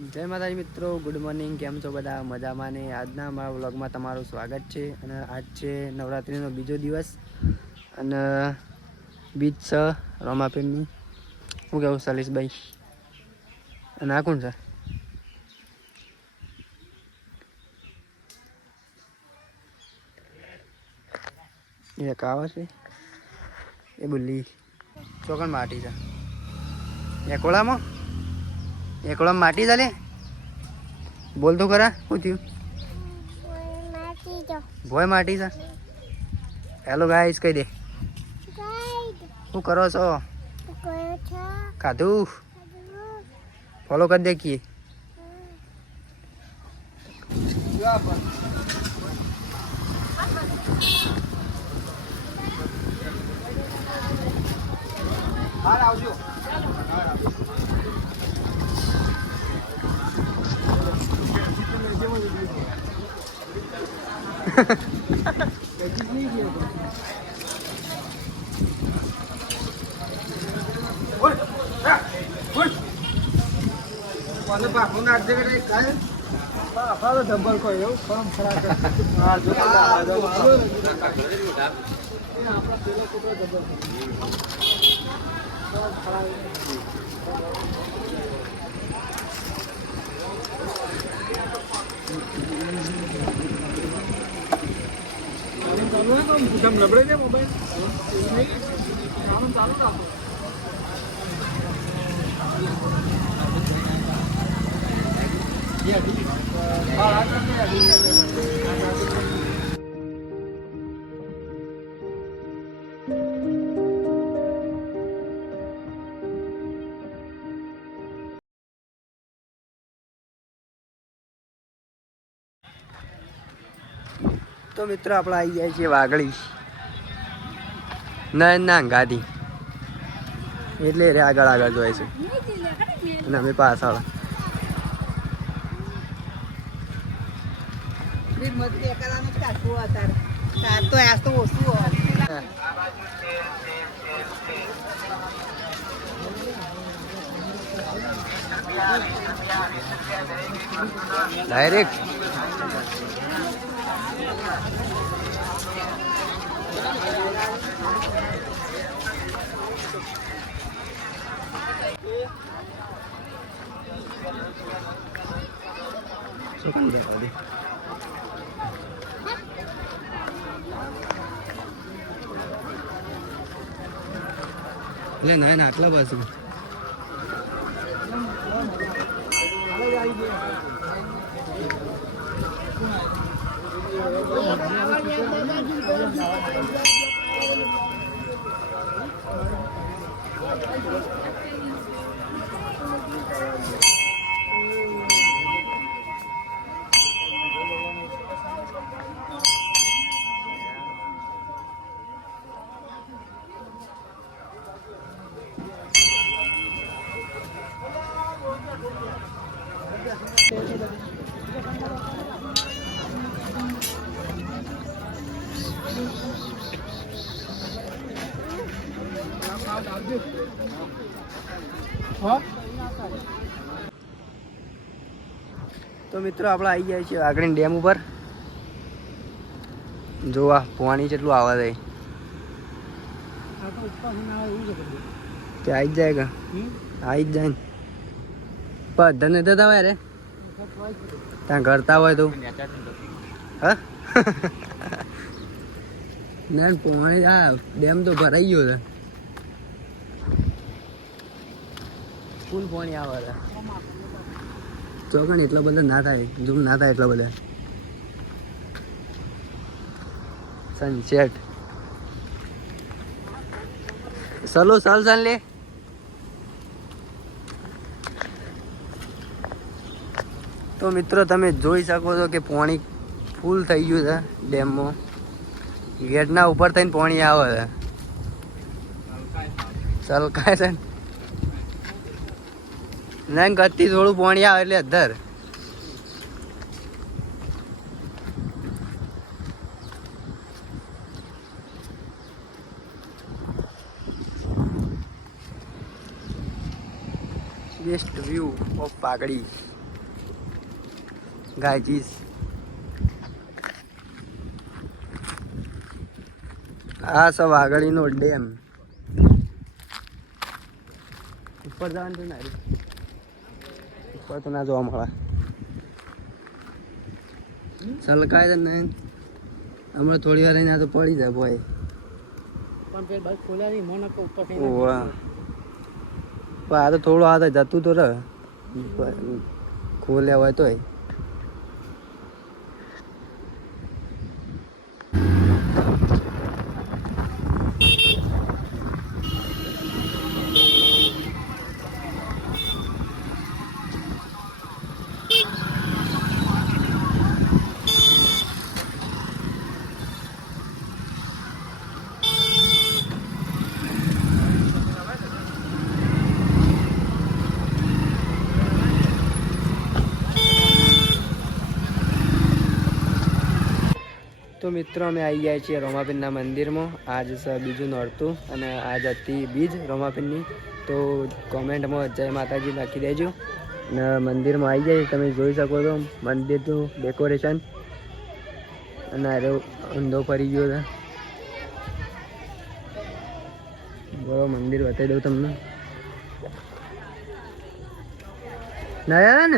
જય માતાજી મિત્રો, ગુડ મોર્નિંગ. કેમ છો બધા? મજામાં ને? આજના અમારા વ્લોગમાં તમારું સ્વાગત છે. અને આજ છે નવરાત્રિનો બીજો દિવસ અને બીજ છે રોમાપીરની. શું કહેવું સલીશભાઈ? અને આ કોણ છે? એક આવે છે એ બુલ્લી ચોકણ માટી છે એકોળામાં માટી ચાલે. બોલ તો ખરા, શું થયું? ભોય માટી છે. હેલો ગાઈસ કહી દે. શું કરો છો? ખાધું? ફોલો કરી દેખીએ. આવજો. ડબલ કોઈ એવું ફોર્મ ખરાબ જમ લબડે છે મોબાઈલ ચાલુ રાખો. તો મિત્રો આપણે આવી જાય છે વાગળી ના ગાદી એટલે રે આગળ જોઈ છે અને અમે પાછળ. ડાયરેક્ટ એટલે ના આટલા બાજુ તો મિત્રો આપણે આવી જાય છે વાગડી ડેમ ઉપર. જોવા પાણી કેટલું આવે છે તે આવી જ જાય કે આવી જ જાય ને બધા ને થતા હોય રે ત્યાં કરતા હોય તો હા ના પાણી આ ડેમ તો ભરાઈ ગયો છે. ફૂલ પાણી આવે છે ચોકણ એટલા બધા ના થાય, ઝૂમ ના થાય એટલા બધા. સનસેટ ચલો ચાલ લે. તો મિત્રો તમે જોઈ શકો છો કે પાણી ફૂલ થઈ ગયું છે ડેમમાં. ગેટના ઉપર થઈને પાણી આવે છે, સલકાય છે ને ગતિ થોડું પાણી આવે એટલે અધર. બેસ્ટ વ્યૂ ઓફ પાઘડી. ગાયચીસ આ સબ આગળનો ડેમ ઉપર જવાનું તો ના ઉપર તો ના જોવા મળે સલકાય તો નહીં હમણાં થોડી વાર એને તો પડી જાય ભાઈ પણ પેલ બાઈક ખોલ્યા નહીં મોન ઉપર પણ આ તો થોડું હાથ જતું તો રહે ખોલ્યા હોય તોય તો મિત્રો અમે આવી ગયા છીએ રોમાપીરના મંદિરમાં આજ છે બીજું નોરતું અને આજ હતી બીજ રોમાપીરની તો કોમેન્ટમાં જય માતાજી લખી દેજો અને મંદિરમાં આવી જાય તમે જોઈ શકો છો મંદિરનું ડેકોરેશન અને આરો ઊંધો ફરી ગયો છે બરો મંદિર બતાવી દઉં તમને નયન